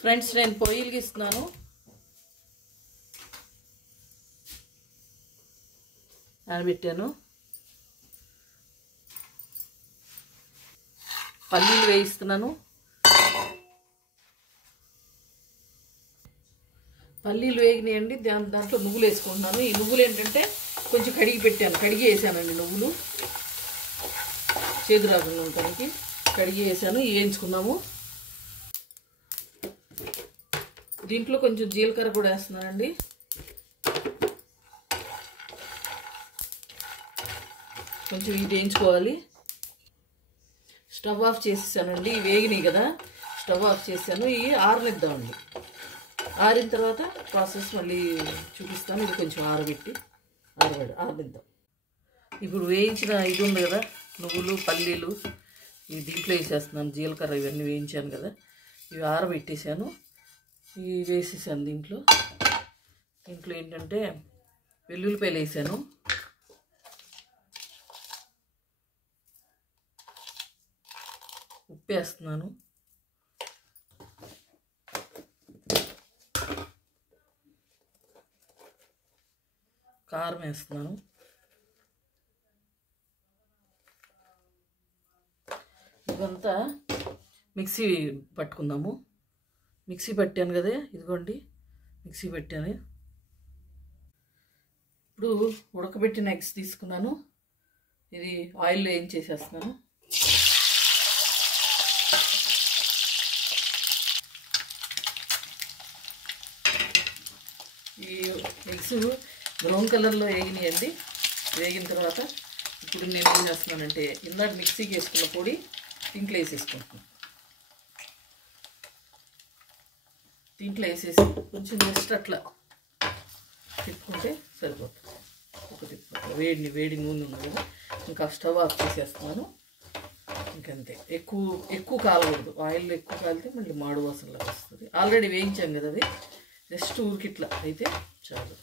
Friends నేను పొయ్యిలు గీస్తున్నాను. నానబెట్టాను. పల్లీలు వేయిస్తున్నాను. పల్లీలు వేగినాయండి. దాంట్లో నువ్వులు వేసుకుంటున్నాను. ఈ నువ్వులు ఏంటంటే కొంచెం కడిగి వేసానండి. నువ్వులు చేదు రాకుండా ఉండటానికి కడిగి వేసాను. వేయించుకున్నాము. దీంట్లో కొంచెం జీలకర్ర కూడా వేస్తున్నానండి. కొంచెం ఇది వేయించుకోవాలి. స్టవ్ ఆఫ్ చేసేసానండి. ఇవి వేగినాయి కదా, స్టవ్ ఆఫ్ చేశాను. ఇవి ఆరనిద్దామండి. ఆరిన తర్వాత ప్రాసెస్ మళ్ళీ చూపిస్తాను. ఇది కొంచెం ఆరనిద్దాం. ఇప్పుడు వేయించిన ఇది ఉంది కదా, నువ్వులు పల్లీలు, ఇవి దీంట్లో వేసేస్తున్నాను. జీలకర్ర ఇవన్నీ వేయించాను కదా, ఇవి ఆరబెట్టేసాను. ఇవి వేసేసాను. దీంట్లో ఏంటంటే వెల్లుల్లిపాయలు వేసాను. ఉప్పు వేస్తున్నాను. కారం వేస్తున్నాను. ఇదంతా మిక్సీ పట్టుకుందాము. మిక్సీ పట్టాను కదా, ఇదిగోండి మిక్సీ పట్టాను. ఇప్పుడు ఉడకబెట్టిన ఎగ్స్ తీసుకున్నాను. ఇది ఆయిల్లో ఏం చేసేస్తున్నాను. ఈ ఎగ్స్ బ్రౌన్ కలర్లో వేగినాయండి. వేగిన తర్వాత ఇప్పుడు నేను ఏం చేస్తున్నానంటే ఇందాక మిక్సీకి వేసుకున్న పొడి దీంట్లో వేసేసుకుంటున్నాను. దీంట్లో వేసేసి కొంచెం జస్ట్ అట్లా తిప్పుకుంటే సరిపోతుంది. ఒక తిప్పు వేడి నూనె ఉంది కదా, ఇంకా స్టవ్ ఆఫ్ చేసేస్తున్నాను. ఇంకంతే. ఎక్కువ కాలకూడదు. ఆయిల్లో ఎక్కువ కాలితే మళ్ళీ మాడు వాసనలాగా వస్తుంది. ఆల్రెడీ వేయించాం కదా, అది జస్ట్ ఊరికిట్లా అయితే చాలు.